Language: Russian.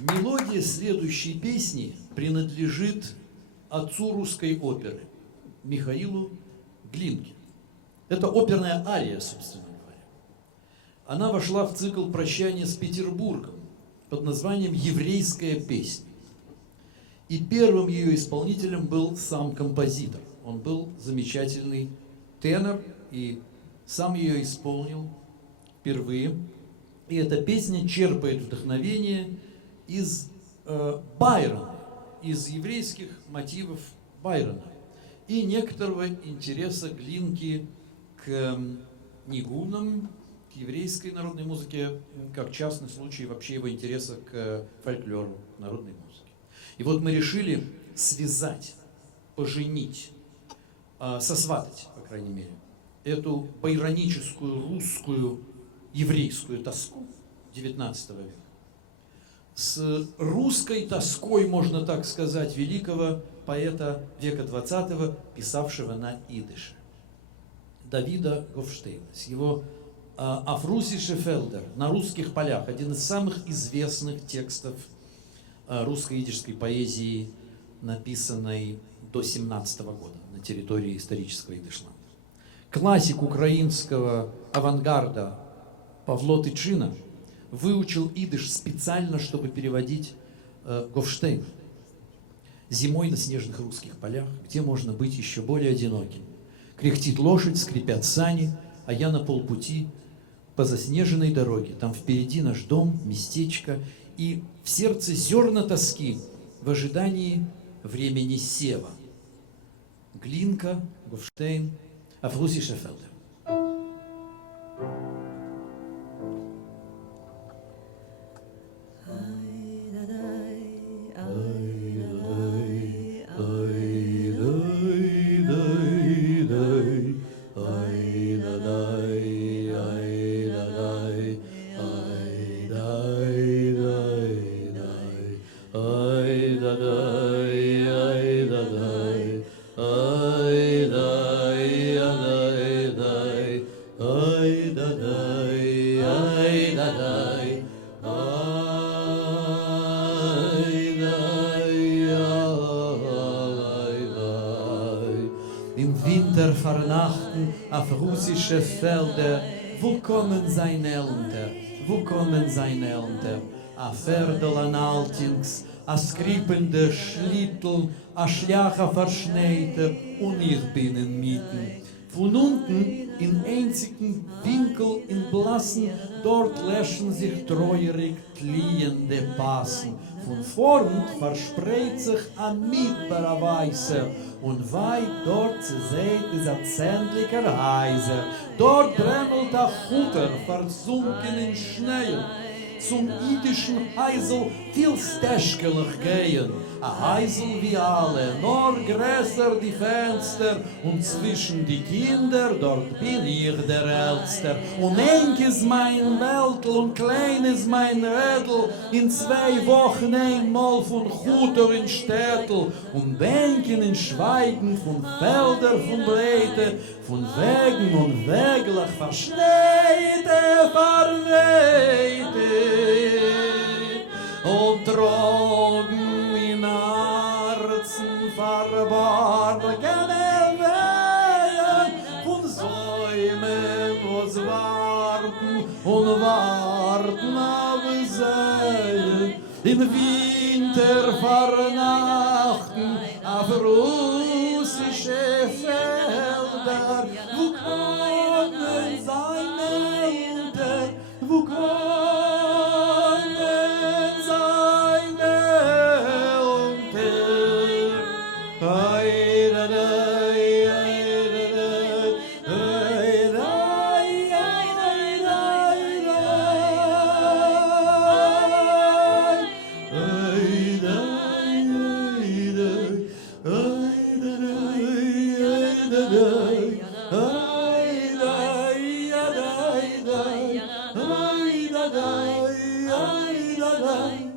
Мелодия следующей песни принадлежит отцу русской оперы Михаилу Глинке. Это оперная ария, собственно говоря. Она вошла в цикл «Прощание с Петербургом» под названием «Еврейская песня». И первым ее исполнителем был сам композитор. Он был замечательный тенор и сам ее исполнил впервые. И эта песня черпает вдохновение из Байрона, из еврейских мотивов Байрона и некоторого интереса Глинки к нигунам, к еврейской народной музыке, как частный случай вообще его интереса к фольклору, народной музыке. И вот мы решили связать, поженить, сосватать, по крайней мере, эту байроническую, русскую, еврейскую тоску XIX века с русской тоской, можно так сказать, великого поэта века XX, писавшего на идыше, Давида Гофштейна, с его «Афрусисche Felder» на русских полях, один из самых известных текстов русской идишской поэзии, написанной до 17 года на территории исторического Идышланда. Классик украинского авангарда Павло Тычина выучил идыш специально, чтобы переводить Гофштейна. Зимой на снежных русских полях, где можно быть еще более одиноким. Кряхтит лошадь, скрипят сани, а я на полпути по заснеженной дороге. Там впереди наш дом, местечко, и в сердце зерна тоски в ожидании времени сева. Глинка, Гофштейн, Афрусische Felder. Im Winter vernachten auf russische Felder, wo kommen seine Eltern, wo kommen seine Eltern? A Ferdel an Altings, a skripende Schlittel, a Schляcha verschneiter, und ich bin inmitten. Von unten, in einzigen Winkel, in blassen, dort löschen sich treuerig tliehende Passen. Von vorn verspreit sich ein midbarer Weißer, und weit dort zu sehen ist ein zähnlicher Heiser. Dort drämmelt ein Hutter, versunken in Schnee. Zum idischen Heisel viel stäschkelig gehen. A Heisel wie alle, nur größer die Fenster, und zwischen die Kinder, dort bin ich der Ältester. Und eng ist mein Weltl und klein ist mein Rädel, in 2 Wochen einmal von Chuter in Städtel, und Bänken in Schweigen von Felder, von Breite, von Wegen und Weglach verschneite, verweite, und Drogen in Herzen verborgene Wehen von Säumen, wo's warten und warten auf Sehen. In Winter vernachten auf russische Felder, wo kommen seine Eltern, wo kommen ay,